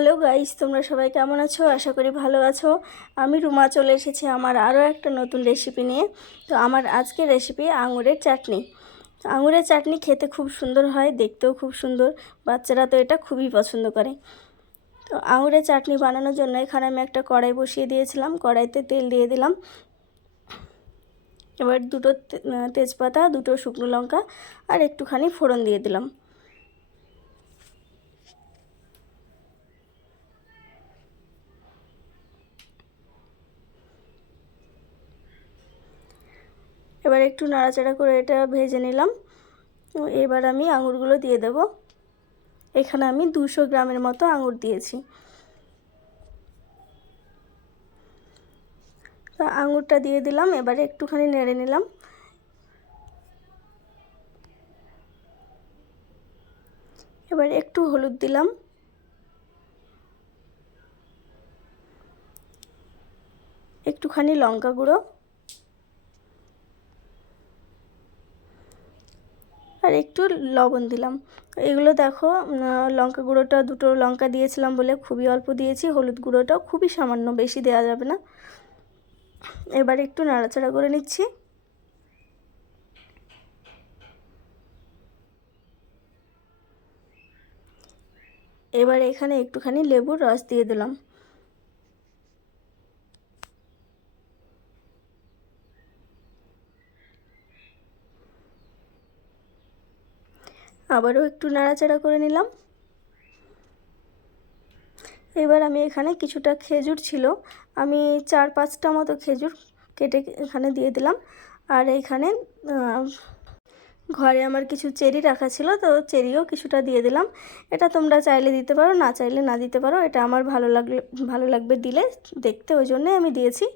Hello guys, তোমরা সবাই কেমন আছো? আশা করি ভালো আছো। আমি রুমা চলে এসেছি আমার আরও একটা নতুন রেসিপি নিয়ে। তো আমার আজকের রেসিপি আঙুরের চাটনি। আঙুরের চাটনি খেতে খুব সুন্দর হয়, দেখতেও খুব সুন্দর। বাচ্চারা তো এটা খুবই পছন্দ করে। তো আঙুরের চাটনি বানানোর জন্য এখানে আমি একটা কড়াই বসিয়ে দিয়েছিলাম। কড়াইতে তেল দিয়ে দিলাম। এবার দুটো তেজপাতা, দুটো শুকনো লঙ্কা আর একটুখানি ফোড়ন দিয়ে দিলাম। এবার একটু নাড়াচাড়া করে এটা ভেজে নিলাম। এবার আমি আঙুরগুলো দিয়ে দেব। এখানে আমি 200 গ্রামের মতো আঙুর দিয়েছি। তো আঙুরটা দিয়ে দিলাম। এবারে একটুখানি নেড়ে নিলাম। এবার একটু হলুদ দিলাম, একটুখানি লঙ্কা গুঁড়ো আর একটু লবণ দিলাম। এগুলো দেখো, লঙ্কা গুঁড়োটা দুটো লঙ্কা দিয়েছিলাম বলে খুবই অল্প দিয়েছি। হলুদ গুঁড়োটাও খুবই সামান্য, বেশি দেওয়া যাবে না। এবার একটু নাড়াচাড়া করে নিচ্ছি। এবার এখানে একটুখানি লেবুর রস দিয়ে দিলাম। আবারও একটু নাড়াচাড়া করে নিলাম। এবার আমি এখানে কিছুটা খেজুর ছিল, আমি 4-5টা মতো খেজুর কেটে এখানে দিয়ে দিলাম। আর এখানে ঘরে আমার কিছু চেরি রাখা ছিল, তো চেরিও কিছুটা দিয়ে দিলাম। এটা তোমরা চাইলে দিতে পারো, না চাইলে না দিতে পারো। এটা আমার ভালো লাগবে দিলে দেখতে, ওই জন্যে আমি দিয়েছি।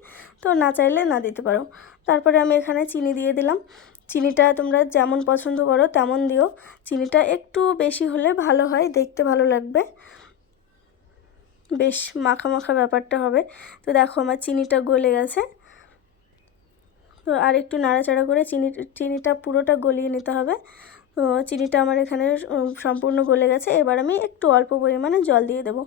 তো না চাইলে না দিতে পারো। তারপরে আমি এখানে চিনি দিয়ে দিলাম। চিনিটা তোমরা যেমন পছন্দ করো তেমন দিও। চিনিটা একটু বেশি হলে ভালো হয়, দেখতে ভালো লাগবে, বেশ মাখা মাখা ব্যাপারটা হবে। তো দেখো আমার চিনিটা গলে গেছে। তো আর একটু নাড়াচাড়া করে চিনিটা পুরোটা গলিয়ে নিতে হবে। তো চিনিটা আমার এখানে সম্পূর্ণ গলে গেছে। এবার আমি একটু অল্প পরিমাণে জল দিয়ে দেব।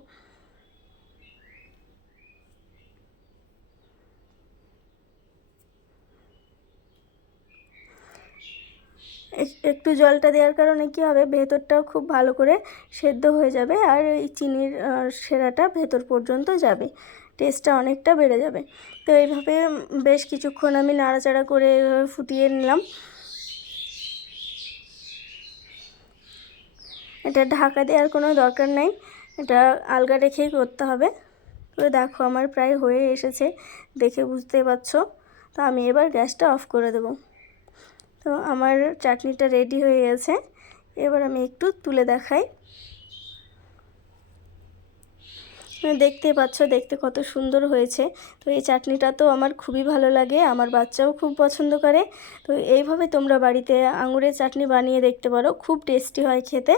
একটু জলটা দেওয়ার কারণে কি হবে, ভেতরটাও খুব ভালো করে সেদ্ধ হয়ে যাবে আর এই চিনির সেরাটা ভেতর পর্যন্ত যাবে, টেস্টটা অনেকটা বেড়ে যাবে। তো এইভাবে বেশ কিছুক্ষণ আমি নাড়াচাড়া করে ফুটিয়ে নিলাম। এটা ঢাকা দেওয়ার কোনো দরকার নেই, এটা আলগা রেখেই করতে হবে। তো দেখো আমার প্রায় হয়ে এসেছে, দেখে বুঝতে পারছো। তো আমি এবার গ্যাসটা অফ করে দেব। তো আমার চাটনিটা রেডি হয়ে গেছে। এবার আমি একটু তুলে দেখাই। দেখতে পাচ্ছ, দেখতে কত সুন্দর হয়েছে। তো এই চাটনিটা তো আমার খুবই ভালো লাগে, আমার বাচ্চাও খুব পছন্দ করে। তো এইভাবে তোমরা বাড়িতে আঙুরের চাটনি বানিয়ে দেখতে পারো, খুব টেস্টি হয় খেতে।